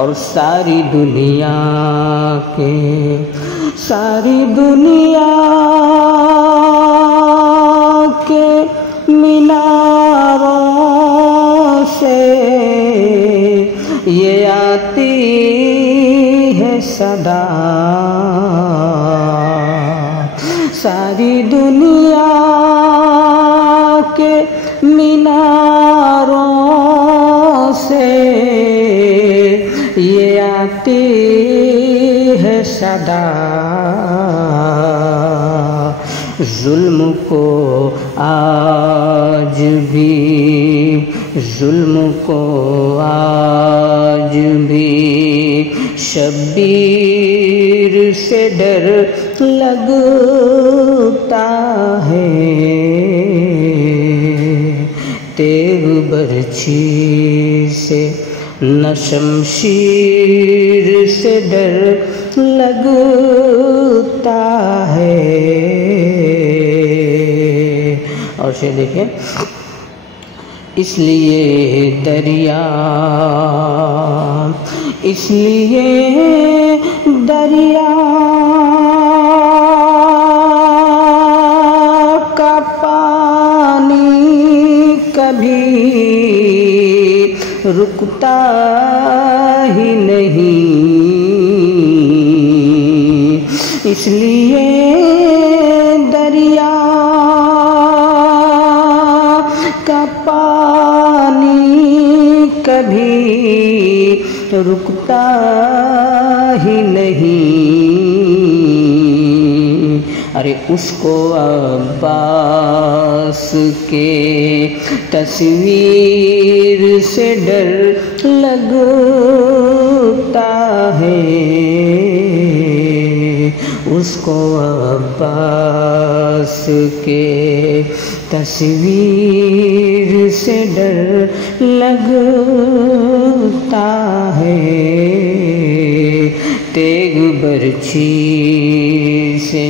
اور ساری دنیا کے میناروں سے یہ آتی ہے صدا، ساری دنیا کے میناروں سے یہ آتی ہے صدا، ظلم کو آج بھی شبیر سے ڈر لگتا ہے، تیغ برچھی سے نہ شمشیر سے ڈر لگتا ہے۔ اور شعر دیکھیں، اس لیے دریا کا پانی کبھی رکتا ہی نہیں، اس لیے دریا کا پانی کبھی رکتا ہی نہیں، ارے اس کو عباس کے تصویر سے ڈر لگتا ہے، اس کو عباس کے تصویر سے ڈر لگتا ہے، تیغ برچھی سے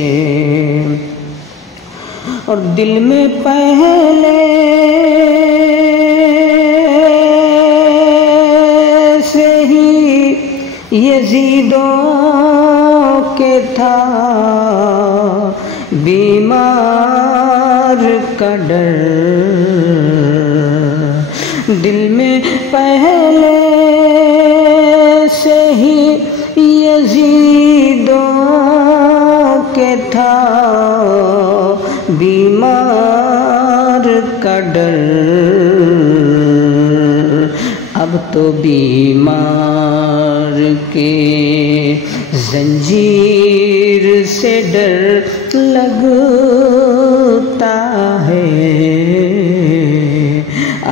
اور دل میں پہلے سے ہی یزیدوں کے تھا بیمار کا ڈر، دل میں پہلے سے ہی یزیدوں کے تھا بیمار کا ڈر، اب تو بیمار کے زنجیر سے ڈر لگتا ہے،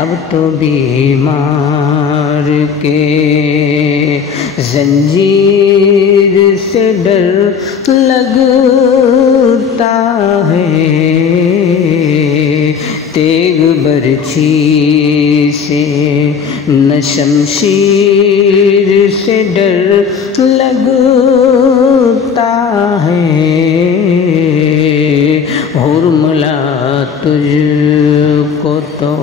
اب تو بیمار کے زنجیر سے ڈر لگتا ہے، تیغ برچھی سے نہ شمشیر سے ڈر لگتا ہے، حرملا تجھ کو تو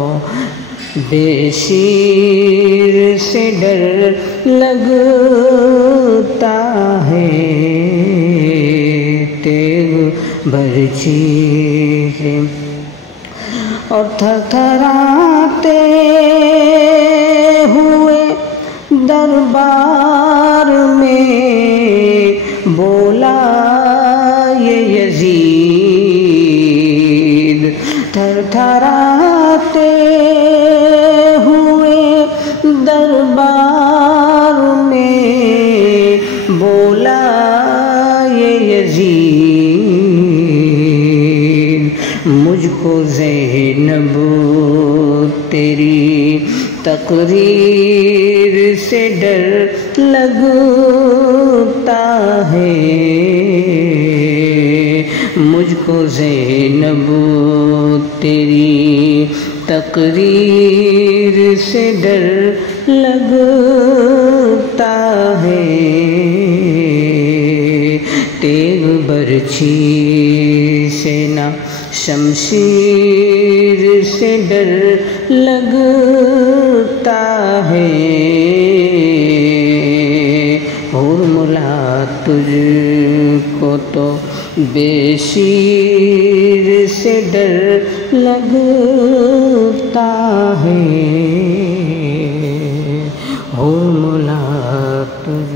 بے شیر سے ڈر لگتا ہے، تیغ برچھی سے اور تھرتھراتے ہوئے دربار میں بولا یہ یزید، تھرتھراتے ہوئے دربار میں بولا یہ یزید، مجھ کو زینب تیری تقریر سے ڈر لگتا ہے، مجھ کو زینب تیری تقریر سے ڈر لگتا ہے، تیغ برچھی سے نہ شمشیر سے ڈر لگتا ہے، تجھ کو تو بے شیر سے ڈر لگتا ہے، ہو مولا تجھ